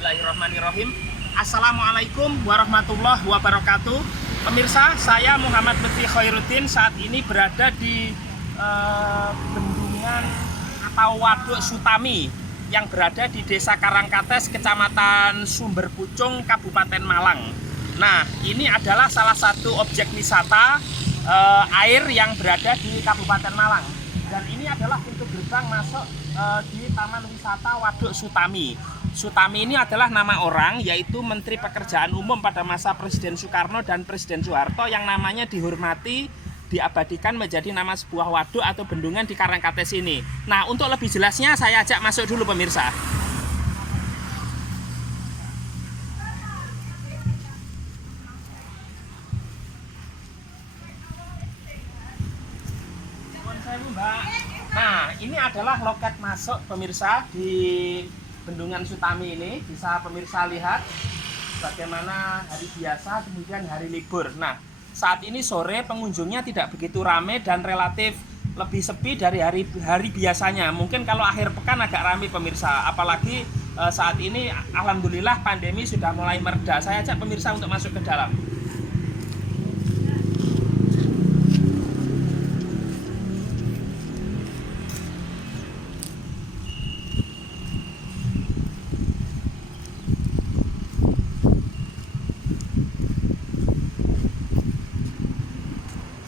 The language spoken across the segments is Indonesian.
Bismillahirrahmanirrahim. Assalamualaikum warahmatullahi wabarakatuh. Pemirsa, saya Muhammad Lutfi Khairuddin saat ini berada di bendungan atau Waduk Sutami yang berada di Desa Karangkates, Kecamatan Sumberpucung, Kabupaten Malang. Nah, ini adalah salah satu objek wisata air yang berada di Kabupaten Malang. Dan ini adalah pintu gerbang masuk di Taman Wisata Waduk Sutami. Sutami ini adalah nama orang, yaitu Menteri Pekerjaan Umum pada masa Presiden Soekarno dan Presiden Soeharto yang namanya dihormati, diabadikan menjadi nama sebuah waduk atau bendungan di Karangkates ini. Nah, untuk lebih jelasnya saya ajak masuk dulu pemirsa. Nah, ini adalah loket masuk pemirsa di bendungan Sutami ini. Bisa pemirsa lihat bagaimana hari biasa kemudian hari libur. Nah, saat ini sore pengunjungnya tidak begitu ramai dan relatif lebih sepi dari hari biasanya. Mungkin kalau akhir pekan agak ramai pemirsa, apalagi saat ini alhamdulillah pandemi sudah mulai mereda. Saya ajak pemirsa untuk masuk ke dalam.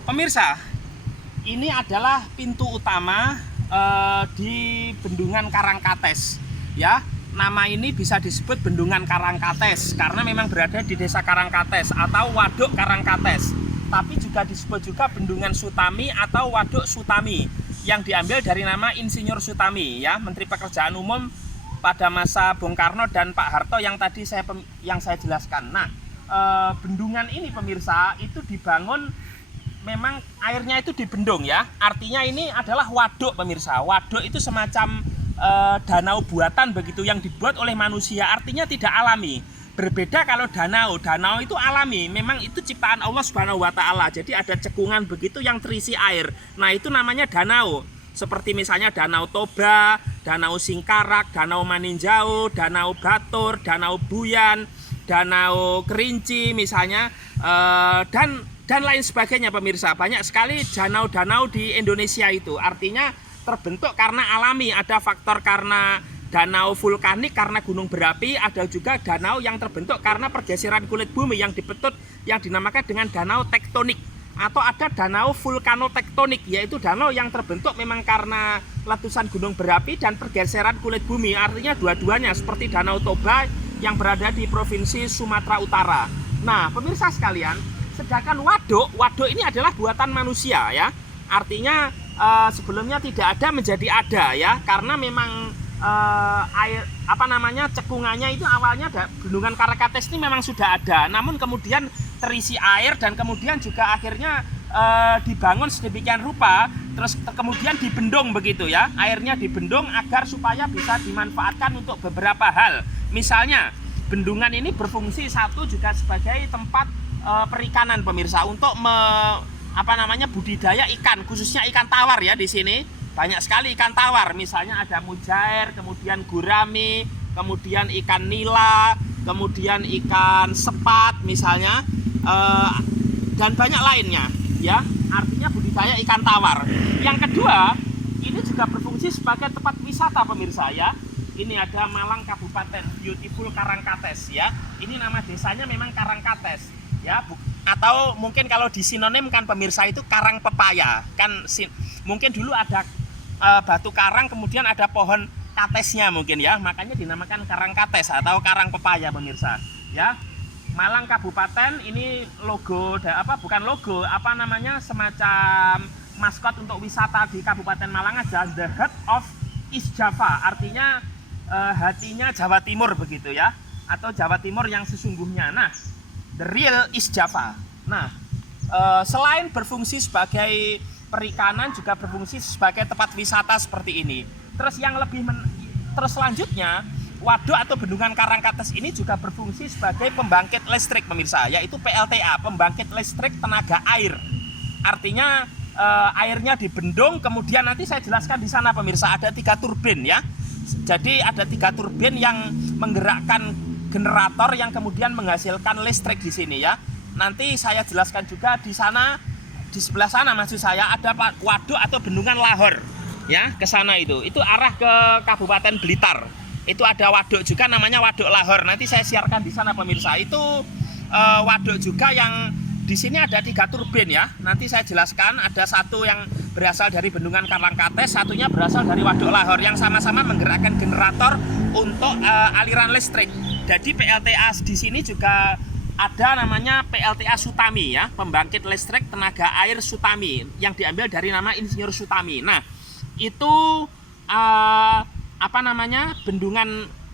Pemirsa, ini adalah pintu utama di Bendungan Karangkates. Ya, nama ini bisa disebut Bendungan Karangkates karena memang berada di Desa Karangkates atau Waduk Karangkates. Tapi juga disebut juga Bendungan Sutami atau Waduk Sutami yang diambil dari nama Insinyur Sutami, ya, Menteri Pekerjaan Umum pada masa Bung Karno dan Pak Harto yang tadi saya jelaskan. Nah, bendungan ini pemirsa itu dibangun. Memang airnya itu dibendung, ya. Artinya ini adalah waduk pemirsa. Waduk itu semacam danau buatan begitu yang dibuat oleh manusia. Artinya tidak alami. Berbeda kalau danau. Danau itu alami. Memang itu ciptaan Allah Subhanahu wa taala. Jadi ada cekungan begitu yang terisi air. Nah, itu namanya danau. Seperti misalnya Danau Toba, Danau Singkarak, Danau Maninjau, Danau Batur, Danau Buyan, Danau Kerinci misalnya, dan lain sebagainya pemirsa. Banyak sekali danau-danau di Indonesia itu. Artinya terbentuk karena alami. Ada faktor karena danau vulkanik, karena gunung berapi. Ada juga danau yang terbentuk karena pergeseran kulit bumi yang dipetut, yang dinamakan dengan danau tektonik. Atau ada danau vulkanotektonik, yaitu danau yang terbentuk memang karena letusan gunung berapi dan pergeseran kulit bumi. Artinya dua-duanya, seperti Danau Toba yang berada di Provinsi Sumatera Utara. Nah, pemirsa sekalian, sedangkan waduk ini adalah buatan manusia, ya. Artinya sebelumnya tidak ada menjadi ada, ya, karena memang air cekungannya itu awalnya Bendungan Karangkates ini memang sudah ada, namun kemudian terisi air dan kemudian juga akhirnya dibangun sedemikian rupa, terus kemudian dibendung begitu, ya. Airnya dibendung agar supaya bisa dimanfaatkan untuk beberapa hal. Misalnya bendungan ini berfungsi satu juga sebagai tempat perikanan pemirsa untuk budidaya ikan, khususnya ikan tawar, ya. Di sini banyak sekali ikan tawar, misalnya ada mujair, kemudian gurami, kemudian ikan nila, kemudian ikan sepat misalnya, dan banyak lainnya, ya. Artinya budidaya ikan tawar. Yang kedua, ini juga berfungsi sebagai tempat wisata pemirsa, ya. Ini ada Malang Kabupaten Beautiful Karangkates, ya. Ini nama desanya memang Karangkates, ya, atau mungkin kalau disinonimkan pemirsa itu karang pepaya. Kan mungkin dulu ada batu karang kemudian ada pohon katesnya mungkin, ya, makanya dinamakan Karangkates atau karang pepaya pemirsa, ya. Malang Kabupaten ini semacam maskot untuk wisata di Kabupaten Malang adalah The Heart of East Java, artinya hatinya Jawa Timur begitu, ya, atau Jawa Timur yang sesungguhnya. Nah, the real East Java. Nah, selain berfungsi sebagai perikanan juga berfungsi sebagai tempat wisata seperti ini. Terus selanjutnya waduk atau bendungan Karangkates ini juga berfungsi sebagai pembangkit listrik pemirsa, yaitu PLTA, pembangkit listrik tenaga air. Artinya airnya dibendung, kemudian nanti saya jelaskan di sana pemirsa ada 3 turbin, ya. Jadi ada 3 turbin yang menggerakkan generator yang kemudian menghasilkan listrik di sini ya. Nanti saya jelaskan juga di sana, di sebelah sana maksud saya ada waduk atau bendungan Lahor ya, ke sana itu arah ke Kabupaten Blitar. Itu ada waduk juga namanya Waduk Lahor. Nanti saya siarkan di sana pemirsa. Itu waduk juga yang di sini ada 3 turbin ya. Nanti saya jelaskan, ada satu yang berasal dari bendungan Karangkates, satunya berasal dari Waduk Lahor yang sama-sama menggerakkan generator untuk aliran listrik. Jadi PLTA di sini juga ada namanya PLTA Sutami ya, pembangkit listrik tenaga air Sutami yang diambil dari nama Insinyur Sutami. Nah, itu bendungan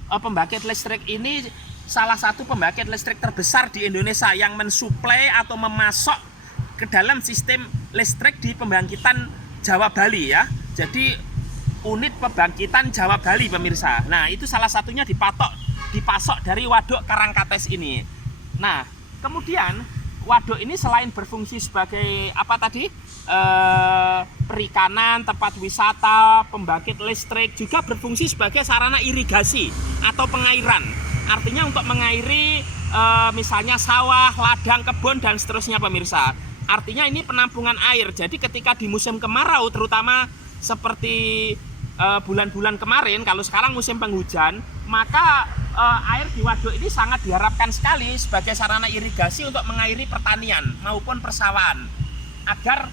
pembangkit listrik ini salah satu pembangkit listrik terbesar di Indonesia yang mensuplai atau memasok ke dalam sistem listrik di pembangkitan Jawa Bali ya. Jadi unit pembangkitan Jawa Bali pemirsa. Nah, itu salah satunya dipasok dari Waduk Karangkates ini. Nah, kemudian waduk ini selain berfungsi sebagai perikanan, tempat wisata, pembangkit listrik, juga berfungsi sebagai sarana irigasi atau pengairan. Artinya untuk mengairi misalnya sawah, ladang, kebun dan seterusnya pemirsa. Artinya ini penampungan air. Jadi ketika di musim kemarau, terutama seperti bulan-bulan kemarin, kalau sekarang musim penghujan, maka air di waduk ini sangat diharapkan sekali sebagai sarana irigasi untuk mengairi pertanian maupun persawahan agar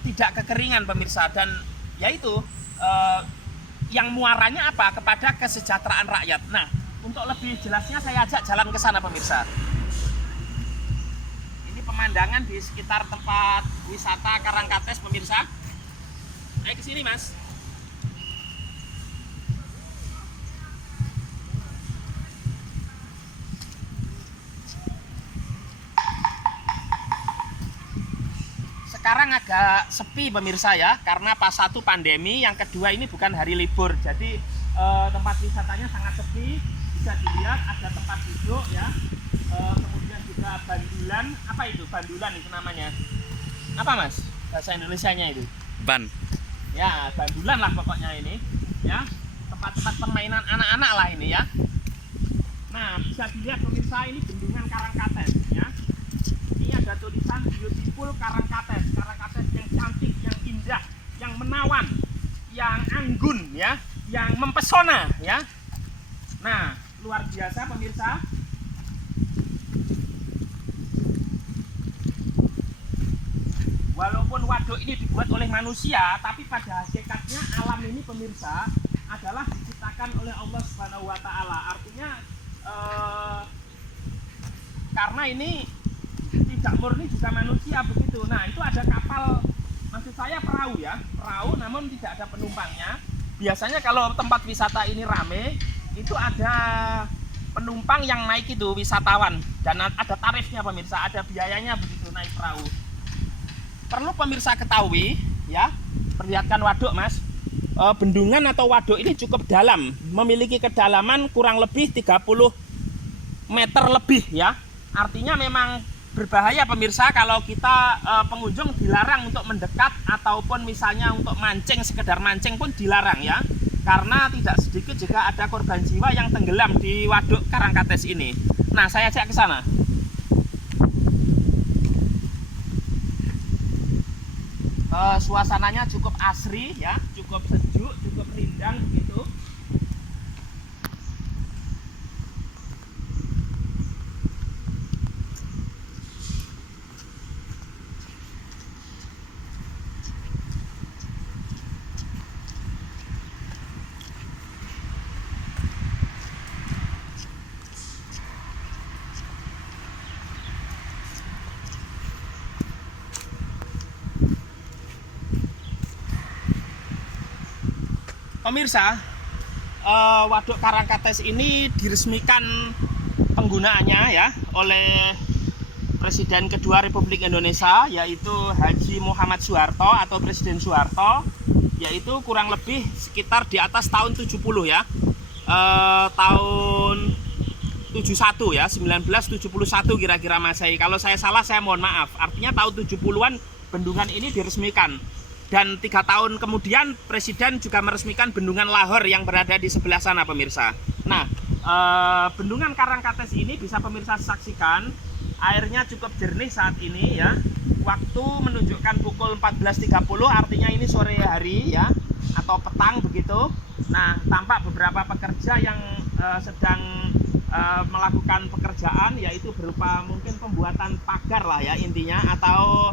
tidak kekeringan pemirsa. Dan yaitu yang muaranya apa? Kepada kesejahteraan rakyat. Nah, untuk lebih jelasnya saya ajak jalan ke sana pemirsa. Ini pemandangan di sekitar tempat wisata Karangkates pemirsa. Ayo ke sini Mas. Sekarang agak sepi pemirsa ya, karena pas satu pandemi, yang kedua ini bukan hari libur. Jadi tempat wisatanya sangat sepi. Bisa dilihat ada tempat duduk ya. Kemudian juga bandulan. Apa itu? Bandulan itu namanya. Apa Mas? Bahasa Indonesianya itu? Ban. Ya, bandulan lah pokoknya ini. Ya, tempat-tempat permainan anak-anak lah ini ya. Nah, bisa dilihat pemirsa, ini bendungan Karangkates ya. Ini ada tulisan Beautiful Karangkates. Karangkates yang cantik, yang indah, yang menawan, yang anggun ya, yang mempesona ya. Nah, luar biasa pemirsa. Walaupun waduk ini dibuat oleh manusia, tapi pada hakikatnya alam ini pemirsa adalah diciptakan oleh Allah Subhanahu wa taala. Artinya karena ini tidak murni juga manusia begitu. Nah, itu ada kapal, maksud saya perahu ya, perahu namun tidak ada penumpangnya. Biasanya kalau tempat wisata ini rame, itu ada penumpang yang naik itu, wisatawan, dan ada tarifnya pemirsa, ada biayanya begitu naik perahu. Perlu pemirsa ketahui ya, perlihatkan waduk Mas. Bendungan atau waduk ini cukup dalam, memiliki kedalaman kurang lebih 30 meter lebih ya. Artinya memang berbahaya pemirsa kalau kita pengunjung dilarang untuk mendekat, ataupun misalnya untuk mancing, sekedar mancing pun dilarang ya. Karena tidak sedikit juga ada korban jiwa yang tenggelam di waduk Karangkates ini. Nah, saya ajak ke sana. Suasananya cukup asri ya, cukup sejuk, cukup rindang begitu. Pemirsa, waduk Karangkates ini diresmikan penggunaannya ya oleh Presiden kedua Republik Indonesia, yaitu Haji Muhammad Soeharto atau Presiden Soeharto, yaitu kurang lebih sekitar di atas tahun 70 ya, tahun 71 ya, 1971 kira-kira Masehi. Kalau saya salah saya mohon maaf. Artinya tahun 70-an bendungan ini diresmikan. Dan 3 tahun kemudian Presiden juga meresmikan Bendungan Lahor yang berada di sebelah sana pemirsa. Nah, Bendungan Karangkates ini bisa pemirsa saksikan, airnya cukup jernih saat ini ya. Waktu menunjukkan pukul 14.30, artinya ini sore hari ya, atau petang begitu. Nah, tampak beberapa pekerja yang sedang melakukan pekerjaan, yaitu berupa mungkin pembuatan pagar lah ya intinya, atau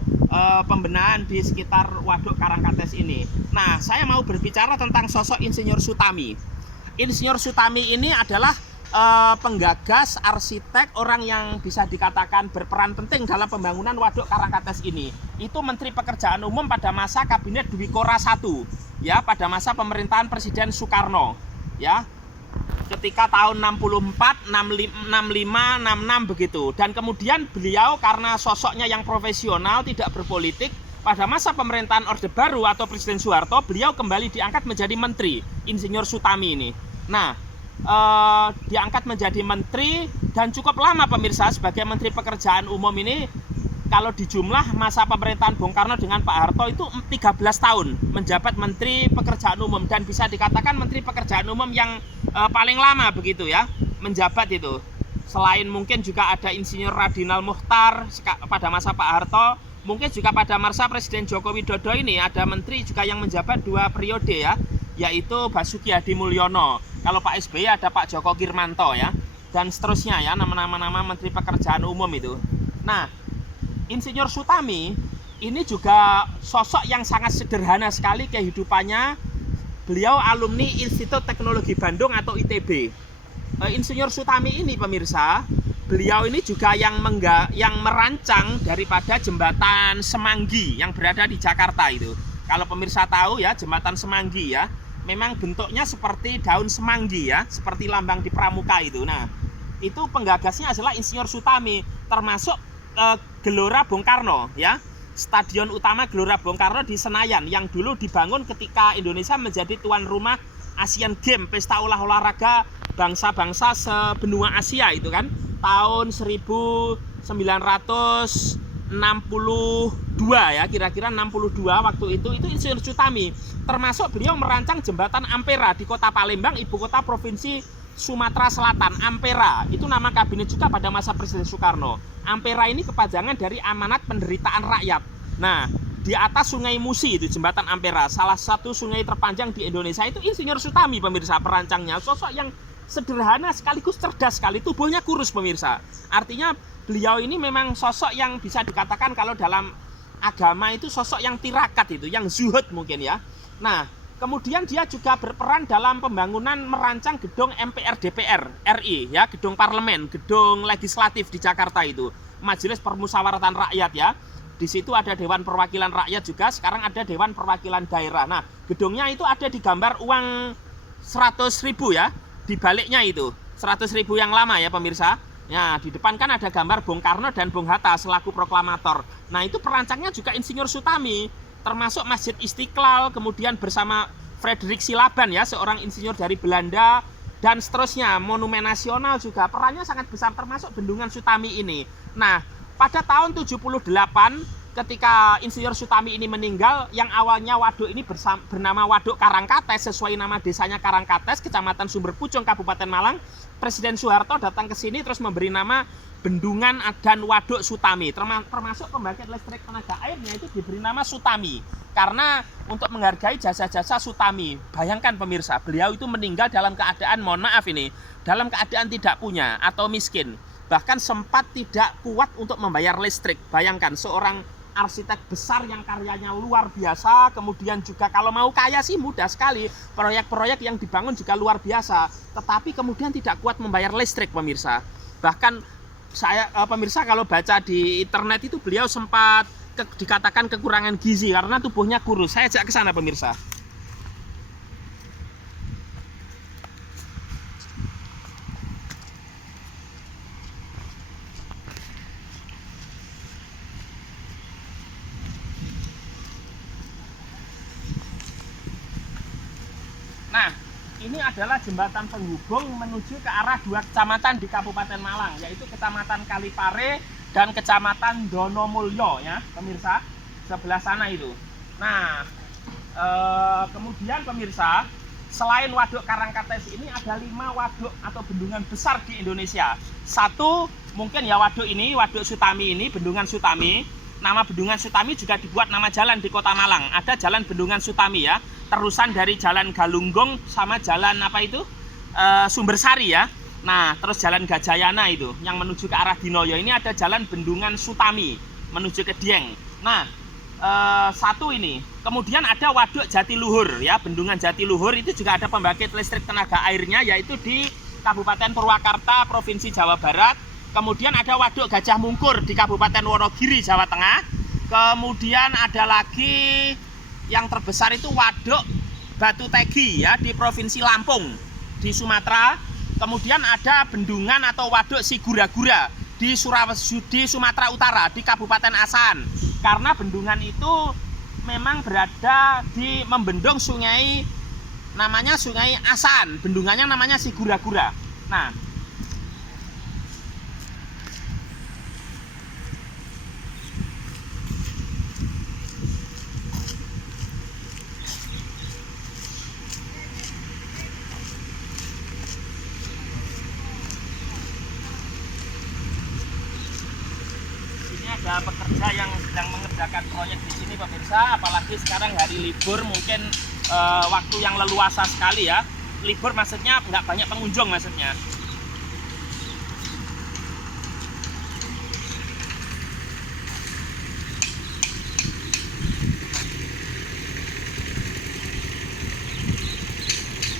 pembenahan di sekitar Waduk Karangkates ini. Nah, saya mau berbicara tentang sosok Insinyur Sutami. Insinyur Sutami ini adalah penggagas, arsitek, orang yang bisa dikatakan berperan penting dalam pembangunan Waduk Karangkates ini. Itu Menteri Pekerjaan Umum pada masa Kabinet Dwi Korah I, ya, pada masa pemerintahan Presiden Soekarno, ya. Ketika tahun 64, 65, 66 begitu. Dan kemudian beliau karena sosoknya yang profesional, tidak berpolitik, pada masa pemerintahan Orde Baru atau Presiden Soeharto, beliau kembali diangkat menjadi menteri, Insinyur Sutami ini. Nah, diangkat menjadi menteri dan cukup lama pemirsa sebagai Menteri Pekerjaan Umum ini. Kalau dijumlah masa pemerintahan Bung Karno dengan Pak Harto itu 13 tahun menjabat Menteri Pekerjaan Umum, dan bisa dikatakan Menteri Pekerjaan Umum yang paling lama begitu ya menjabat itu. Selain mungkin juga ada Insinyur Radinal Muchtar pada masa Pak Harto, mungkin juga pada masa Presiden Joko Widodo ini ada menteri juga yang menjabat 2 periode ya, yaitu Basuki Hadi Mulyono. Kalau Pak SBY ada Pak Joko Kirmanto ya, dan seterusnya ya, nama-nama Menteri Pekerjaan Umum itu. Nah, Insinyur Sutami ini juga sosok yang sangat sederhana sekali kehidupannya. Beliau alumni Institut Teknologi Bandung atau ITB. Insinyur Sutami ini pemirsa, beliau ini juga yang merancang daripada jembatan Semanggi yang berada di Jakarta itu. Kalau pemirsa tahu ya, jembatan Semanggi ya, memang bentuknya seperti daun semanggi ya, seperti lambang di Pramuka itu. Nah, itu penggagasnya adalah Insinyur Sutami, termasuk Gelora Bung Karno ya, Stadion Utama Gelora Bung Karno di Senayan yang dulu dibangun ketika Indonesia menjadi tuan rumah Asian Games, pesta olahraga bangsa-bangsa sebenua Asia itu kan, tahun 1962 ya, kira-kira 62 waktu itu Insinyur Sutami. Termasuk beliau merancang jembatan Ampera di Kota Palembang, ibu kota provinsi Sumatera Selatan. Ampera itu nama kabinet juga pada masa Presiden Soekarno. Ampera ini kepanjangan dari amanat penderitaan rakyat. Nah, di atas Sungai Musi itu jembatan Ampera, salah satu sungai terpanjang di Indonesia, itu Insinyur Sutami pemirsa perancangnya. Sosok yang sederhana sekaligus cerdas sekali, tubuhnya kurus pemirsa. Artinya beliau ini memang sosok yang bisa dikatakan kalau dalam agama itu sosok yang tirakat itu, yang zuhud mungkin ya. Nah, kemudian dia juga berperan dalam pembangunan merancang gedung MPR DPR RI ya, gedung parlemen, gedung legislatif di Jakarta itu, Majelis Permusyawaratan Rakyat ya. Di situ ada Dewan Perwakilan Rakyat juga, sekarang ada Dewan Perwakilan Daerah. Nah, gedungnya itu ada digambar uang 100.000 ya, di baliknya itu 100.000 yang lama ya pemirsa. Nah, di depan kan ada gambar Bung Karno dan Bung Hatta selaku proklamator. Nah, itu perancangnya juga Insinyur Sutami. Termasuk Masjid Istiqlal, kemudian bersama Frederik Silaban ya, seorang insinyur dari Belanda, dan seterusnya. Monumen Nasional juga perannya sangat besar, termasuk Bendungan Sutami ini. Nah, pada tahun 78 ketika Insinyur Sutami ini meninggal, yang awalnya waduk ini bernama Waduk Karangkates sesuai nama desanya Karangkates, Kecamatan Sumberpucung, Kabupaten Malang, Presiden Soeharto datang ke sini terus memberi nama Bendungan dan Waduk Sutami, termasuk pembangkit listrik tenaga airnya itu diberi nama Sutami karena untuk menghargai jasa-jasa Sutami. Bayangkan pemirsa, beliau itu meninggal dalam keadaan, mohon maaf ini, dalam keadaan tidak punya atau miskin, bahkan sempat tidak kuat untuk membayar listrik. Bayangkan seorang arsitek besar yang karyanya luar biasa, kemudian juga kalau mau kaya sih mudah sekali, proyek-proyek yang dibangun juga luar biasa, tetapi kemudian tidak kuat membayar listrik pemirsa. Bahkan pemirsa kalau baca di internet itu beliau sempat dikatakan kekurangan gizi karena tubuhnya kurus. Saya ajak ke sana pemirsa. Nah, ini adalah jembatan penghubung menuju ke arah 2 kecamatan di Kabupaten Malang, yaitu Kecamatan Kalipare dan Kecamatan Donomulyo ya, pemirsa. Sebelah sana itu. Nah, Kemudian pemirsa, selain Waduk Karangkates ini ada 5 waduk atau bendungan besar di Indonesia. Satu mungkin ya waduk ini, Waduk Sutami ini, Bendungan Sutami. Nama Bendungan Sutami juga dibuat nama jalan di Kota Malang. Ada jalan Bendungan Sutami ya, terusan dari Jalan Galunggong sama jalan apa itu? Sumbersari ya. Nah, terus jalan Gajayana itu yang menuju ke arah Dinoyo ini ada jalan Bendungan Sutami menuju ke Dieng. Nah, satu ini. Kemudian ada Waduk Jatiluhur ya, Bendungan Jatiluhur itu juga ada pembangkit listrik tenaga airnya yaitu di Kabupaten Purwakarta, Provinsi Jawa Barat. Kemudian ada Waduk Gajah Mungkur di Kabupaten Wonogiri, Jawa Tengah. Kemudian ada lagi yang terbesar itu Waduk Batu Tegi ya di Provinsi Lampung di Sumatera. Kemudian ada bendungan atau waduk Sigura-gura di Sumatera Utara di Kabupaten Asahan. Karena bendungan itu memang berada di membendung sungai namanya Sungai Asahan. Bendungannya namanya Sigura-gura. Nah, ada pekerja yang sedang mengerjakan proyek di sini pemirsa, apalagi sekarang hari libur mungkin waktu yang leluasa sekali ya. Libur maksudnya nggak banyak pengunjung maksudnya.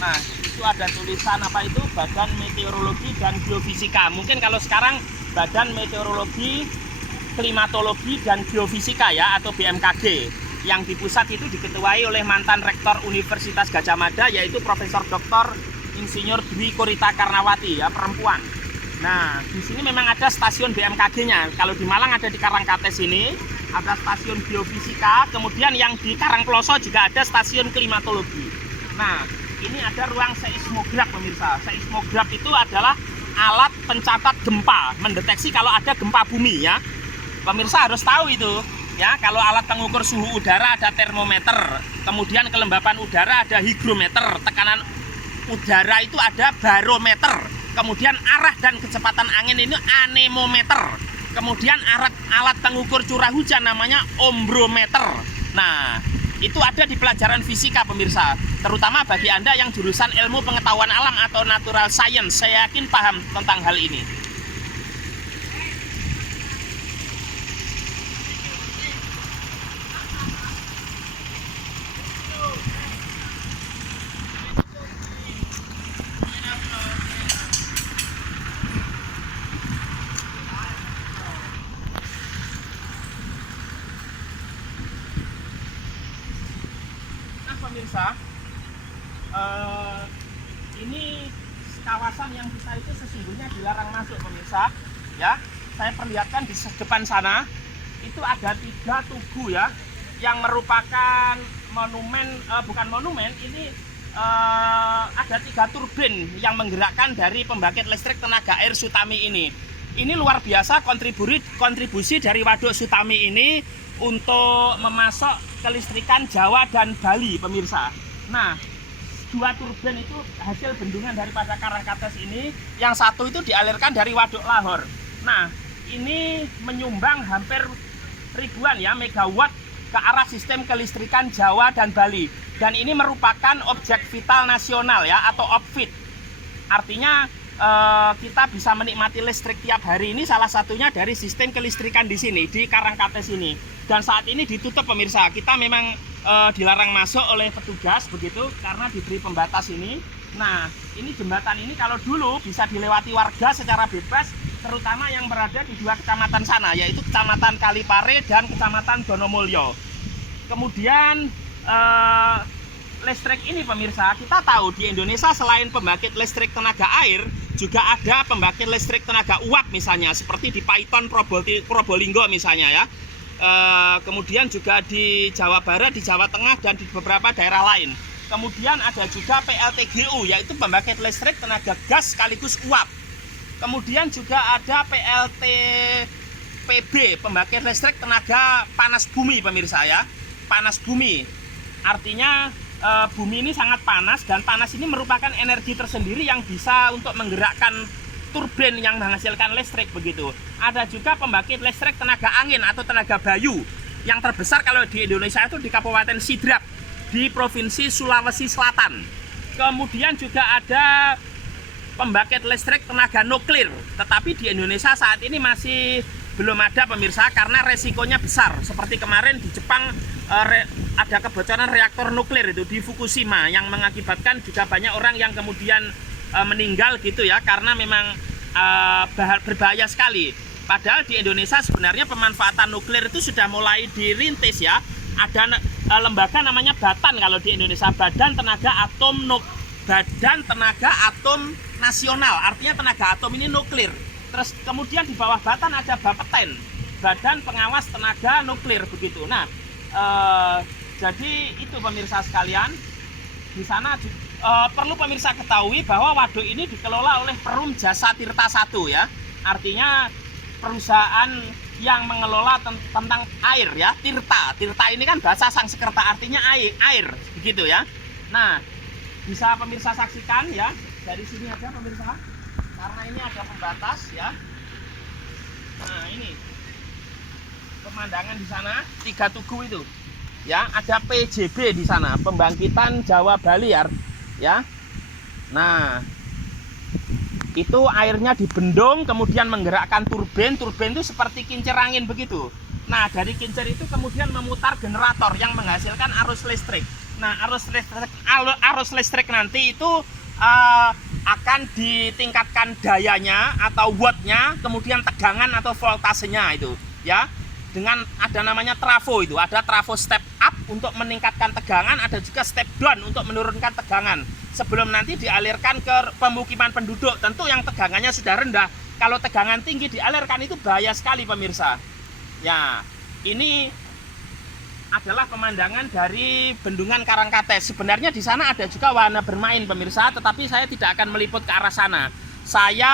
Nah, itu ada tulisan apa itu? Badan Meteorologi dan Geofisika. Mungkin kalau sekarang Badan Meteorologi, Klimatologi dan Geofisika ya atau BMKG. Yang di pusat itu diketuai oleh mantan Rektor Universitas Gadjah Mada yaitu Profesor Dr. Insinyur Dwi Korita Karnawati ya, perempuan. Nah, di sini memang ada stasiun BMKG-nya. Kalau di Malang ada di Karangkates ini ada stasiun Geofisika, kemudian yang di Karangploso juga ada stasiun Klimatologi. Nah, ini ada ruang seismograf pemirsa. Seismograf itu adalah alat pencatat gempa, mendeteksi kalau ada gempa bumi ya. Pemirsa harus tahu itu ya, kalau alat pengukur suhu udara ada termometer, kemudian kelembapan udara ada higrometer, tekanan udara itu ada barometer, kemudian arah dan kecepatan angin ini anemometer, kemudian alat pengukur curah hujan namanya ombrometer. Nah, itu ada di pelajaran fisika pemirsa, terutama bagi Anda yang jurusan ilmu pengetahuan alam atau natural science, saya yakin paham tentang hal ini. Pemirsa, ini kawasan yang kita itu sesungguhnya dilarang masuk pemirsa ya. Saya perlihatkan di depan sana itu ada 3 tugu ya yang merupakan monumen, bukan monumen ini, ada 3 turbin yang menggerakkan dari pembangkit listrik tenaga air Sutami ini. Ini luar biasa kontribusi dari Waduk Sutami ini untuk memasok kelistrikan Jawa dan Bali pemirsa. Nah, 2 turbin itu hasil bendungan daripada Karangkates ini, yang satu itu dialirkan dari Waduk Lahor. Nah, ini menyumbang hampir ribuan ya megawatt ke arah sistem kelistrikan Jawa dan Bali. Dan ini merupakan objek vital nasional ya atau OBVIT. Artinya kita bisa menikmati listrik tiap hari ini salah satunya dari sistem kelistrikan di sini di Karangkates ini. Dan saat ini ditutup pemirsa. Kita memang dilarang masuk oleh petugas begitu karena diberi pembatas ini. Nah, ini jembatan ini kalau dulu bisa dilewati warga secara bebas, terutama yang berada di 2 kecamatan sana, yaitu Kecamatan Kalipare dan Kecamatan Donomulyo. Kemudian listrik ini pemirsa, kita tahu di Indonesia selain pembangkit listrik tenaga air, juga ada pembangkit listrik tenaga uap misalnya, seperti di Paiton Probolinggo misalnya ya. Kemudian juga di Jawa Barat, di Jawa Tengah, dan di beberapa daerah lain. Kemudian ada juga PLTGU, yaitu pembangkit listrik tenaga gas sekaligus uap. Kemudian juga ada PLTPB, pembangkit listrik tenaga panas bumi pemirsa ya, panas bumi. Artinya bumi ini sangat panas, dan panas ini merupakan energi tersendiri yang bisa untuk menggerakkan turbin yang menghasilkan listrik begitu. Ada juga pembangkit listrik tenaga angin atau tenaga bayu yang terbesar kalau di Indonesia itu di Kabupaten Sidrap di Provinsi Sulawesi Selatan. Kemudian juga ada pembangkit listrik tenaga nuklir, tetapi di Indonesia saat ini masih belum ada pemirsa karena resikonya besar. Seperti kemarin di Jepang ada kebocoran reaktor nuklir itu di Fukushima yang mengakibatkan juga banyak orang yang kemudian meninggal gitu ya, karena memang berbahaya sekali. Padahal di Indonesia sebenarnya pemanfaatan nuklir itu sudah mulai dirintis ya. Ada lembaga namanya BATAN kalau di Indonesia, Badan Tenaga Atom Nasional, artinya tenaga atom ini nuklir. Terus kemudian di bawah BATAN ada BAPETEN, Badan Pengawas Tenaga Nuklir begitu. Nah, jadi itu pemirsa sekalian, di sana perlu pemirsa ketahui bahwa waduk ini dikelola oleh Perum Jasa Tirta I ya. Artinya perusahaan yang mengelola tentang air ya, Tirta. Tirta ini kan bahasa Sanskerta artinya air begitu ya. Nah, bisa pemirsa saksikan ya, dari sini aja pemirsa. Karena ini ada pembatas ya. Nah, ini pemandangan di sana 3 tugu itu. Ya, ada PJB di sana, Pembangkitan Jawa Baliar ya. Nah, itu airnya dibendung kemudian menggerakkan turbin itu seperti kincir angin begitu. Nah, dari kincir itu kemudian memutar generator yang menghasilkan arus listrik. Nah, arus listrik nanti itu akan ditingkatkan dayanya atau wattnya, kemudian tegangan atau voltasenya itu ya, dengan ada namanya trafo. Itu ada trafo step up untuk meningkatkan tegangan, ada juga step down untuk menurunkan tegangan sebelum nanti dialirkan ke pemukiman penduduk. Tentu yang tegangannya sudah rendah. Kalau tegangan tinggi dialirkan itu bahaya sekali pemirsa ya. Ini adalah pemandangan dari Bendungan Karangkates. Sebenarnya di sana ada juga wahana bermain pemirsa, tetapi saya tidak akan meliput ke arah sana. Saya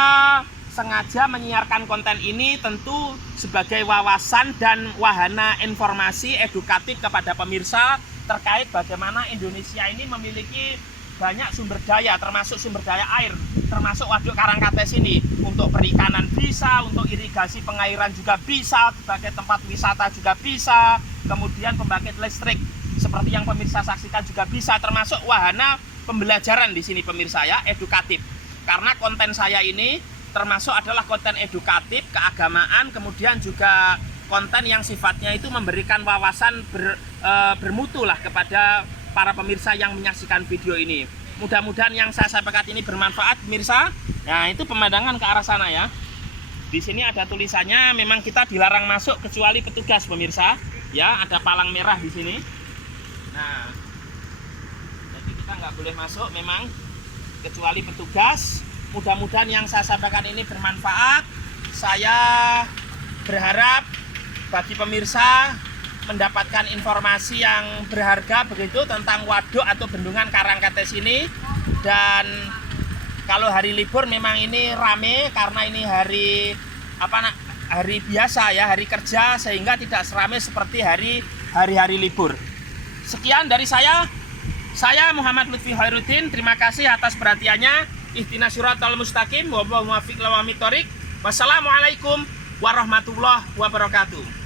sengaja menyiarkan konten ini tentu sebagai wawasan dan wahana informasi edukatif kepada pemirsa terkait bagaimana Indonesia ini memiliki banyak sumber daya, termasuk sumber daya air, termasuk waduk Karangkates ini. Untuk perikanan bisa, untuk irigasi pengairan juga bisa, sebagai tempat wisata juga bisa, kemudian pembangkit listrik seperti yang pemirsa saksikan juga bisa, termasuk wahana pembelajaran di sini pemirsa ya, edukatif. Karena konten saya ini termasuk adalah konten edukatif, keagamaan, kemudian juga konten yang sifatnya itu memberikan wawasan bermutu lah kepada para pemirsa yang menyaksikan video ini. Mudah-mudahan yang saya sampaikan ini bermanfaat pemirsa. Nah, itu pemandangan ke arah sana ya. Di sini ada tulisannya, memang kita dilarang masuk kecuali petugas pemirsa. Ya, ada palang merah di sini. Nah, jadi kita nggak boleh masuk memang kecuali petugas. Mudah-mudahan yang saya sampaikan ini bermanfaat. Saya berharap bagi pemirsa mendapatkan informasi yang berharga begitu tentang waduk atau Bendungan Karangkates ini. Dan kalau hari libur memang ini rame karena ini hari biasa ya, hari kerja, sehingga tidak seramai seperti hari-hari libur. Sekian dari saya Muhammad Lutfi Khairuddin. Terima kasih atas perhatiannya. Ihdinas siratal mustaqim, wallahu muwaffiq ila aqwamit thoriq. Wassalamualaikum warahmatullahi wabarakatuh.